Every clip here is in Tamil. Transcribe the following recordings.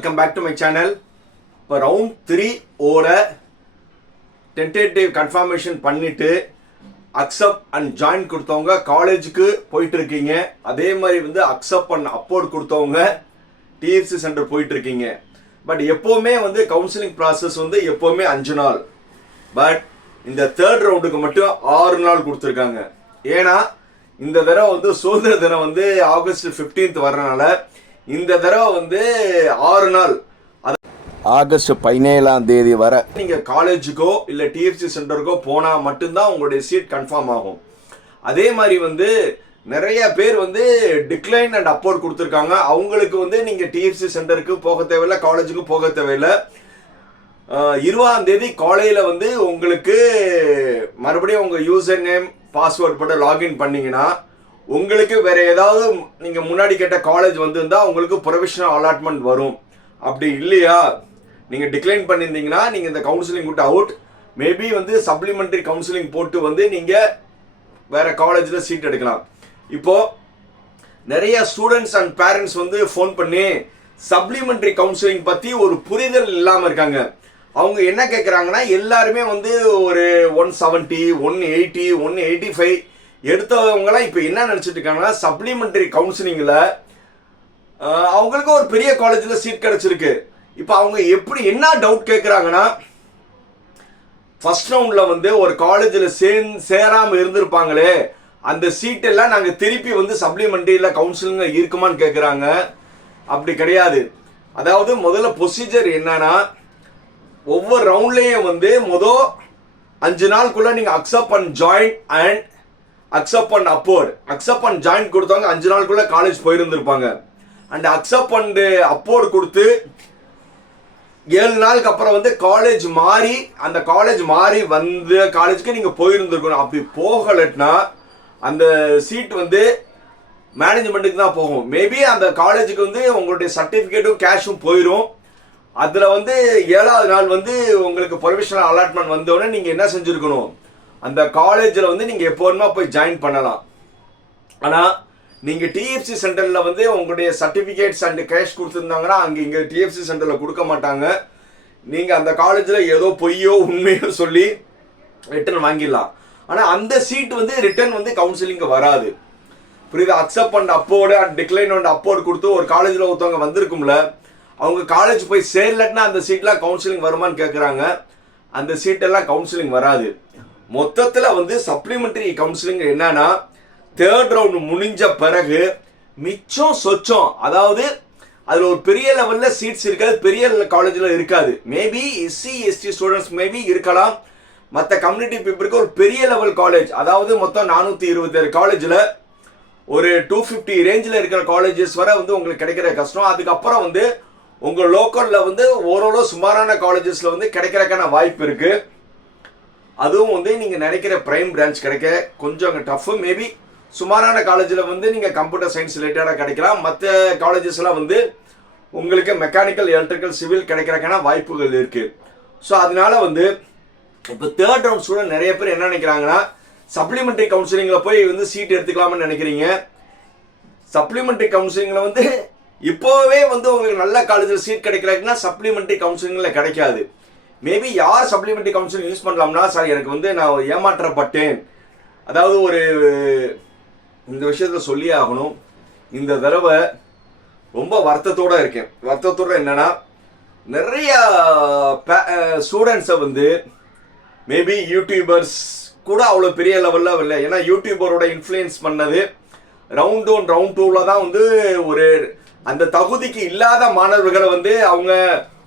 Welcome back to my channel இப்போ ரவுண்ட் த்ரீ ஓட டென்டேட்டிவ் கன்ஃபர்மேஷன் பண்ணிவிட்டு அக்செப்ட் அண்ட் ஜாயின் கொடுத்தவங்க காலேஜுக்கு போயிட்டு இருக்கீங்க அதே மாதிரி வந்து அக்செப்ட் அண்ட் அப்போர்ட் கொடுத்தவங்க டிஎஃப்சி சென்டர் போயிட்டு இருக்கீங்க பட் எப்போவுமே வந்து கவுன்சிலிங் ப்ராசஸ் வந்து எப்போவுமே அஞ்சு நாள். பட் இந்த தேர்ட் ரவுண்டுக்கு மட்டும் ஆறு நாள் கொடுத்துருக்காங்க. ஏன்னா இந்த தடவை வந்து சுதந்திர தினம் வந்து ஆகஸ்ட் 15th வர்றனால இந்த தடவை வந்து ஆறு நாள். ஆகஸ்ட் பதினேழாம் தேதி வரை நீங்க காலேஜுக்கோ இல்ல டிஎஃப்சி சென்டருக்கோ போனா மட்டும்தான் உங்களுடைய சீட் கன்ஃபார்ம் ஆகும். அதே மாதிரி வந்து நிறைய பேர் வந்து டிக்ளைன் அண்ட் அப்போர்ட் கொடுத்துருக்காங்க. அவங்களுக்கு வந்து நீங்க டிஎஃப்சி சென்டருக்கு போக தேவையில்ல காலேஜுக்கு போக தேவையில்ல. இருபதாம் தேதி காலையில வந்து உங்களுக்கு மறுபடியும் உங்க யூசர் நேம் பாஸ்வேர்ட் போட்டு லாகின் பண்ணீங்கன்னா உங்களுக்கு வேற ஏதாவது நீங்க முன்னாடி கேட்ட காலேஜ் வந்திருந்தா உங்களுக்கு ப்ரொஃபஷனல் அலாட்மெண்ட் வரும். அப்படி இல்லையா? நீங்க டிக்ளைன் பண்ணியிருந்தீங்கன்னா நீங்க இந்த கவுன்சிலிங் விட்டு அவுட் மேபி வந்து சப்ளிமெண்டரி கவுன்சிலிங் போட்டு வந்து நீங்க வேற காலேஜில் சீட் எடுக்கலாம். இப்போ நிறைய ஸ்டூடெண்ட்ஸ் அண்ட் பேரண்ட்ஸ் வந்து ஃபோன் பண்ணி சப்ளிமெண்டரி கவுன்சிலிங் பற்றி ஒரு புரிதல் இல்லாமல் இருக்காங்க. அவங்க என்ன கேட்குறாங்கன்னா எல்லாருமே வந்து ஒரு one seventy one eighty one eighty five எடுத்தவங்களாம் இப்போ என்ன நினச்சிட்டு இருக்காங்கன்னா சப்ளிமெண்டரி கவுன்சிலிங்கில் அவங்களுக்கும் ஒரு பெரிய காலேஜில் சீட் கிடச்சிருக்கு. இப்போ அவங்க எப்படி என்ன டவுட் கேட்குறாங்கன்னா ஃபஸ்ட் ரவுண்டில் வந்து ஒரு காலேஜில் சேர் சேராமல் இருந்திருப்பாங்களே அந்த சீட்டெல்லாம் நாங்கள் திருப்பி வந்து சப்ளிமெண்ட்ரியில் கவுன்சிலிங்க இருக்குமான்னு கேட்குறாங்க அப்படி கிடையாது. அதாவது முதல்ல ப்ரொசீஜர் என்னன்னா ஒவ்வொரு ரவுண்ட்லேயும் வந்து மொதல் அஞ்சு நாள்க்குள்ளே நீங்கள் accept and join and accept upward accept and join கொடுத்தவங்க அஞ்சு நாளுக்குள்ள காலேஜ் போயிருந்திருப்பாங்க. அண்ட் அக்செப்ட் அண்ட் அப்போர்ட் கொடுத்து ஏழு நாளுக்கு அப்புறம் வந்து காலேஜ் மாறி அந்த காலேஜ் மாறி வந்து காலேஜுக்கு நீங்கள் போயிருந்துருக்கணும். அப்படி போகலட்னா அந்த சீட் வந்து மேனேஜ்மெண்ட்டுக்கு தான் போகும். மேபி அந்த காலேஜுக்கு வந்து உங்களுடைய சர்டிஃபிகேட்டும் கேஷும் போயிடும் அதில் வந்து ஏழாவது நாள் வந்து உங்களுக்கு ப்ரொஃபஷனல் அலாட்மெண்ட் வந்தோடனே நீங்கள் என்ன செஞ்சுருக்கணும்? அந்த காலேஜில் வந்து நீங்கள் எப்போ வேணுமா போய் ஜாயின் பண்ணலாம். ஆனால் நீங்கள் டிஎஃப்சி சென்டரில் வந்து உங்களுடைய சர்டிஃபிகேட்ஸ் அண்ட் கேஷ் கொடுத்துருந்தாங்கன்னா அங்கே இங்கே டிஎஃப்சி சென்டரில் கொடுக்க மாட்டாங்க. நீங்கள் அந்த காலேஜில் ஏதோ பொய்யோ உண்மையோ சொல்லி ரிட்டர்ன் வாங்கிடலாம். ஆனால் அந்த சீட் வந்து ரிட்டர்ன் வந்து கவுன்சிலிங்க்கு வராது. புரியுது? Accept and upward and decline and upward கொடுத்து ஒரு காலேஜில் ஒருத்தவங்க வந்திருக்கும்ல அவங்க காலேஜ் போய் சேரலட்னா அந்த சீட்லாம் கவுன்சிலிங் வருமான்னு கேட்குறாங்க அந்த சீட்டெல்லாம் கவுன்சிலிங் வராது. மொத்தத்தில் வந்து சப்ளிமெண்டரி கவுன்சிலிங் என்னன்னா தேர்ட் ரவுண்ட் முடிஞ்ச பிறகு மிச்சம் சொச்சம் அதாவது அதில் ஒரு பெரிய லெவலில் சீட்ஸ் இருக்காது பெரிய காலேஜில் இருக்காது. Maybe SC ST students maybe இருக்கலாம். மற்ற கம்யூனிட்டி பீப்புளுக்கு ஒரு பெரிய லெவல் காலேஜ் அதாவது மொத்தம் நானூற்றி இருபத்தேழு காலேஜில் ஒரு டூ ஃபிஃப்டி ரேஞ்சில் இருக்கிற காலேஜஸ் வரை வந்து உங்களுக்கு கிடைக்கிற கஷ்டம். அதுக்கப்புறம் வந்து உங்கள் லோக்கலில் வந்து ஓரளவு சுமாரான காலேஜஸில் வந்து கிடைக்கிறதுக்கான வாய்ப்பு இருக்குது அதுவும் வந்து நீங்கள் நினைக்கிற பிரைம் பிரான்ச் கிடைக்க கொஞ்சம் அங்கே டஃப்பு மேபி சுமாரான காலேஜில் வந்து நீங்கள் கம்ப்யூட்டர் சயின்ஸ் ரிலேட்டடாக கிடைக்கலாம். மற்ற காலேஜஸ்லாம் வந்து உங்களுக்கு மெக்கானிக்கல் எலக்ட்ரிக்கல் சிவில் கிடைக்கிறக்கான வாய்ப்புகள் இருக்குது ஸோ அதனால வந்து இப்போ தேர்ட் ரவுண்ட் ஸ்டூடெண்ட் நிறைய பேர் என்ன நினைக்கிறாங்கன்னா சப்ளிமெண்ட்ரி கவுன்சிலிங்கில் போய் வந்து சீட் எடுத்துக்கலாம்னு நினைக்கிறீங்க. சப்ளிமெண்ட்ரி கவுன்சிலிங்கில் வந்து இப்போவே வந்து உங்களுக்கு நல்ல காலேஜில் சீட் கிடைக்கிறாங்கன்னா சப்ளிமெண்ட்ரி கவுன்சிலிங்கில் கிடைக்காது. மேபி யார் சப்ளிமெண்ட்ரி கவுன்சிலிங் யூஸ் பண்ணலாம்னா சார் எனக்கு வந்து நான் ஏமாற்றப்பட்டேன். அதாவது ஒரு இந்த விஷயத்தில் சொல்லியே ஆகணும். இந்த தடவை ரொம்ப வருத்தத்தோட இருக்கேன். வருத்தத்தோட என்னென்னா நிறைய ஸ்டூடெண்ட்ஸை வந்து மேபி யூடியூபர்ஸ் கூட அவ்வளோ பெரிய லெவலில் இல்லை. ஏன்னா யூடியூபரோட இன்ஃப்ளூயன்ஸ் பண்ணது ரவுண்ட் ஒன் ரவுண்ட் டூவில் தான் வந்து ஒரு அந்த தகுதிக்கு இல்லாத மாணவர்களை வந்து அவங்க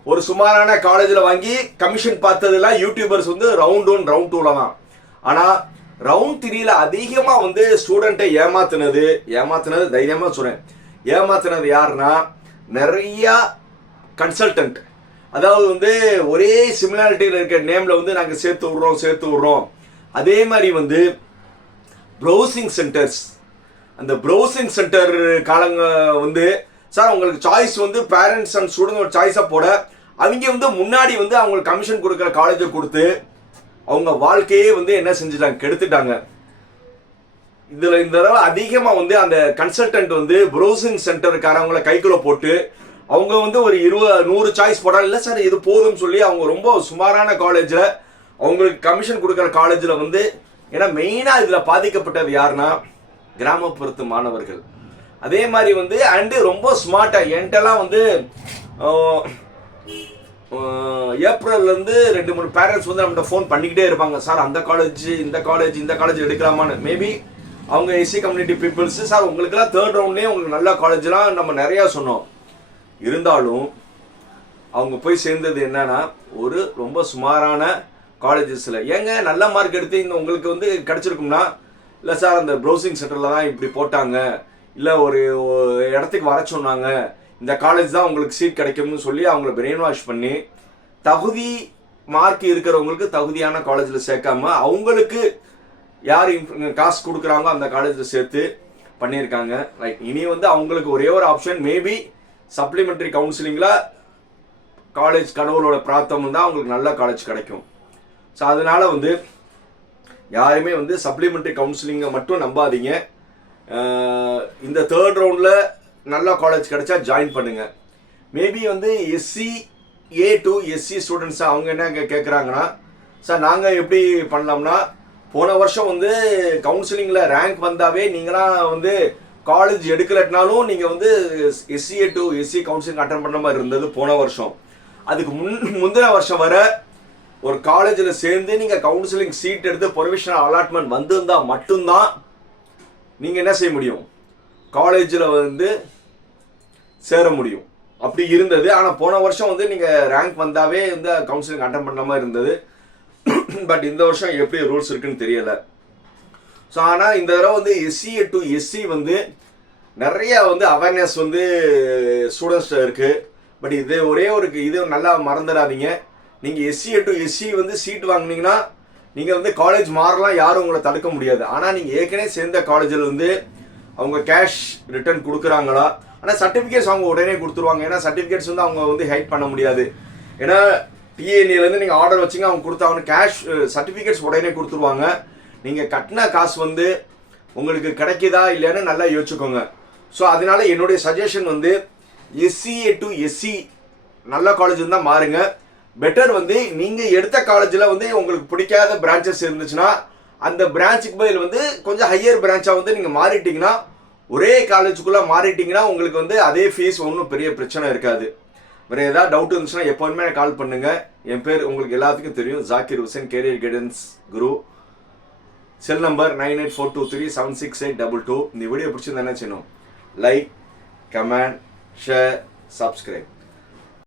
ஒரு சுமாரான காலேஜில் வாங்கி கமிஷன் பார்த்ததுலாம் யூடியூபர்ஸ் வந்து ரவுண்ட் ஒன் ரவுண்ட் டூவில் தான். ஆனால் ரவுண்ட் த்ரீல அதிகமாக வந்து ஸ்டூடெண்ட்டை ஏமாத்தினது ஏமாத்தினது தைரியமாக சொல்கிறேன் ஏமாத்தினது யாருன்னா நிறையா கன்சல்டன்ட் அதாவது வந்து ஒரே சிமிலாரிட்டியில் இருக்க நேமில் வந்து நாங்கள் சேர்த்து விட்றோம் சேர்த்து விட்றோம். அதே மாதிரி வந்து ப்ரௌசிங் சென்டர்ஸ் அந்த ப்ரௌசிங் சென்டர் காலங்க வந்து சார் உங்களுக்கு சாய்ஸ் வந்து பேரண்ட்ஸ் அண்ட் ஸ்டூடெண்ட் சாய்ஸை போட அவங்க வந்து முன்னாடி வந்து அவங்களுக்கு கமிஷன் கொடுக்குற காலேஜை கொடுத்து அவங்க வாழ்க்கையே வந்து என்ன செஞ்சுட்டாங்க கெடுத்துட்டாங்க. இதில் இந்த தடவை அதிகமாக வந்து அந்த கன்சல்டன்ட் வந்து ப்ரௌசிங் சென்டருக்காரவங்கள கைக்குள்ளே போட்டு அவங்க வந்து ஒரு இருபது நூறு சாய்ஸ் போட்டாலும் இல்லை சார் இது போதும்னு சொல்லி அவங்க ரொம்ப சுமாரான காலேஜில் அவங்களுக்கு கமிஷன் கொடுக்குற காலேஜில் வந்து ஏன்னா மெயினாக இதில் பாதிக்கப்பட்டது யாருன்னா கிராமப்புறத்து மாணவர்கள். அதே மாதிரி வந்து அண்டு ரொம்ப ஸ்மார்ட்டாக என்கிட்டலாம் வந்து ஏப்ரல்லேருந்து ரெண்டு மூணு பேரண்ட்ஸ் வந்து நம்மகிட்ட ஃபோன் பண்ணிக்கிட்டே இருப்பாங்க. சார் அந்த காலேஜ் இந்த காலேஜ் இந்த காலேஜ் எடுக்கலாமான்னு. மேபி அவங்க எஸ்சி கம்யூனிட்டி பீப்புள்ஸ் சார் உங்களுக்குலாம் தேர்ட் ரவுண்ட்லேயே உங்களுக்கு நல்ல காலேஜ்லாம் நம்ம நிறையா சொன்னோம். இருந்தாலும் அவங்க போய் சேர்ந்தது என்னன்னா ஒரு ரொம்ப சுமாரான காலேஜஸில் ஏங்க நல்ல மார்க் எடுத்து இந்த உங்களுக்கு வந்து கிடச்சிருக்கும்னா? இல்லை சார் அந்த ப்ரௌசிங் சென்டரில் தான் இப்படி போட்டாங்க. இல்லை ஒரு இடத்துக்கு வர சொன்னாங்க. இந்த காலேஜ் தான் உங்களுக்கு சீட் கிடைக்கும்னு சொல்லி அவங்கள பிரெயின் வாஷ் பண்ணி தகுதி மார்க் இருக்கிறவங்களுக்கு தகுதியான காலேஜில் சேர்க்காம அவங்களுக்கு யார் காசு கொடுக்குறாங்களோ அந்த காலேஜில் சேர்த்து பண்ணியிருக்காங்க. ரைட் இனி வந்து அவங்களுக்கு ஒரே ஒரு ஆப்ஷன் மேபி சப்ளிமெண்ட்ரி கவுன்சிலிங்கில் காலேஜ் கடவுளோட பிரார்த்தம் தான் அவங்களுக்கு நல்ல காலேஜ் கிடைக்கும். ஸோ அதனால் வந்து யாருமே வந்து சப்ளிமெண்ட்ரி கவுன்சிலிங்கை மட்டும் நம்பாதீங்க. இந்த தேர்ட் ரவுண்டில் நல்ல காலேஜ் கிடைச்சா ஜாயின் பண்ணுங்கள் மேபி வந்து SC A to SC students அவங்க என்ன இங்கே கேட்குறாங்கன்னா சார் நாங்கள் எப்படி பண்ணலாம்னா போன வருஷம் வந்து கவுன்சிலிங்கில் ரேங்க் வந்தாவே நீங்களாம் வந்து காலேஜ் எடுக்கலட்டினாலும் நீங்கள் வந்து SCA to SC counselling attend பண்ண மாதிரி இருந்தது போன வருஷம். அதுக்கு முன் முந்தின வருஷம் வர ஒரு காலேஜில் சேர்ந்து நீங்கள் கவுன்சிலிங் சீட் எடுத்து ப்ரொவிஷனல் அலாட்மெண்ட் வந்திருந்தால் மட்டும்தான் நீங்கள் என்ன செய்ய முடியும்? காலேஜில் வந்து சேர முடியும். அப்படி இருந்தது. ஆனால் போன வருஷம் வந்து நீங்கள் ரேங்க் வந்தாவே வந்து கவுன்சிலிங் அட்டன் பண்ண மாதிரி இருந்தது. பட் இந்த வருஷம் எப்படி ரூல்ஸ் இருக்குன்னு தெரியலை. ஸோ ஆனால் இந்த தடவை வந்து எஸ்சி டு எஸ்சி வந்து நிறைய வந்து அவேர்னஸ் வந்து ஸ்டூடெண்ட்ஸில் இருக்குது பட் இது ஒரே ஒரு இது நல்லா மறந்துடாதீங்க. நீங்கள் எஸ்சி டு எஸ்சி வந்து சீட் வாங்கினீங்கன்னா நீங்கள் வந்து காலேஜ் மாறலாம் யாரும் உங்களை தடுக்க முடியாது. ஆனால் நீங்கள் ஏற்கனவே சேர்ந்த காலேஜில் வந்து அவங்க கேஷ் ரிட்டர்ன் கொடுக்குறாங்களா? ஆனால் சர்டிஃபிகேட்ஸ் அவங்க உடனே கொடுத்துருவாங்க. ஏன்னா சர்டிஃபிகேட்ஸ் வந்து அவங்க வந்து ஹைட் பண்ண முடியாது. ஏன்னா டிஎன்ஏலேருந்து நீங்கள் ஆர்டர் வச்சிங்க அவங்க கொடுத்தாங்கன்னு கேஷ் சர்டிஃபிகேட்ஸ் உடனே கொடுத்துருவாங்க. நீங்கள் கட்டின காசு வந்து உங்களுக்கு கிடைக்குதா இல்லைன்னு நல்லா யோசிச்சுக்கோங்க. ஸோ அதனால என்னுடைய சஜஷன் வந்து எஸ்சிஏ டு எஸ்சி நல்ல காலேஜ் இருந்தால் மாறுங்க. பெட்டர் வந்து நீங்கள் எடுத்த காலேஜில் வந்து உங்களுக்கு பிடிக்காத பிரான்ச்சஸ் இருந்துச்சுன்னா அந்த பிரான்ச்சுக்கு பதில் வந்து கொஞ்சம் ஹையர் பிரான்ச்சாக வந்து நீங்கள் மாறிட்டீங்கன்னா ஒரே காலேஜுக்குள்ளே மாறிட்டீங்கன்னா உங்களுக்கு வந்து அதே ஃபீஸ் ஒன்றும் பெரிய பிரச்சனை இருக்காது. வேறு ஏதாவது டவுட் இருந்துச்சுன்னா எப்போதுமே கால் பண்ணுங்கள் என் பேர் உங்களுக்கு எல்லாத்துக்கும் தெரியும். Zakir Hussain career guidance guru cell number nine eight four two three seven six eight double two இந்த வீடியோ பிடிச்சிருந்தா என்ன செய்யணும்? Like comment share subscribe